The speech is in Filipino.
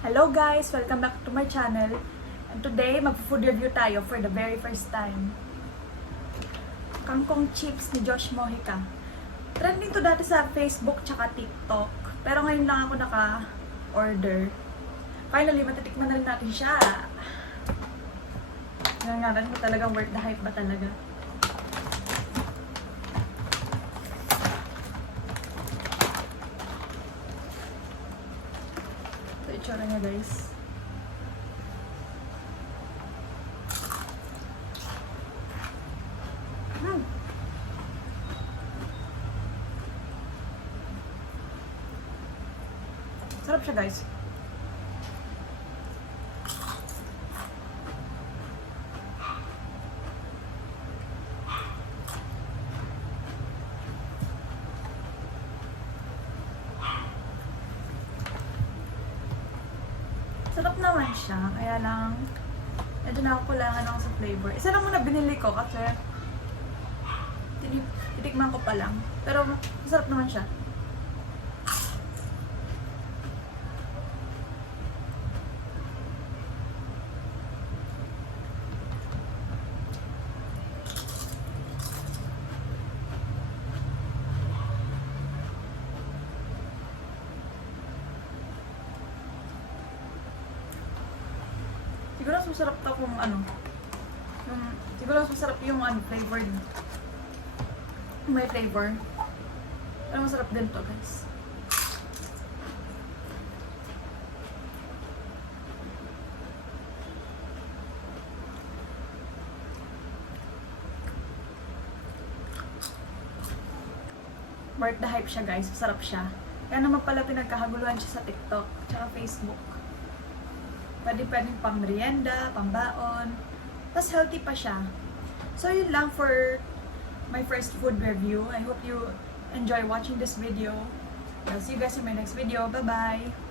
Hello guys! Welcome back to my channel. And today, mag-food review tayo for the very first time. Kangkong chips ni Josh Mojica. Trending to dati sa Facebook tsaka TikTok. Pero ngayon lang ako naka-order. Finally, matitikman na rin natin siya. Nangaran mo talagang worth the hype ba talaga? Ito itsura niya guys. Sarap siya guys. Sarap naman siya, kaya lang medyo nakakulangan ako sa flavor. Isa lang muna binili ko kasi titikman ko pa lang. Pero masarap naman siya. Siguro mas masarap to kung siguro mas masarap yung flavored. May flavor. Pero masarap din to guys. Worth the hype siya guys. Masarap siya. Kaya naman pala pinagkahaguluhan siya sa TikTok tsaka Facebook. Pwedeng pang merienda, pang baon. Tapos healthy pa siya. So yun lang for my first food review. I hope you enjoy watching this video. I'll see you guys in my next video. Bye-bye!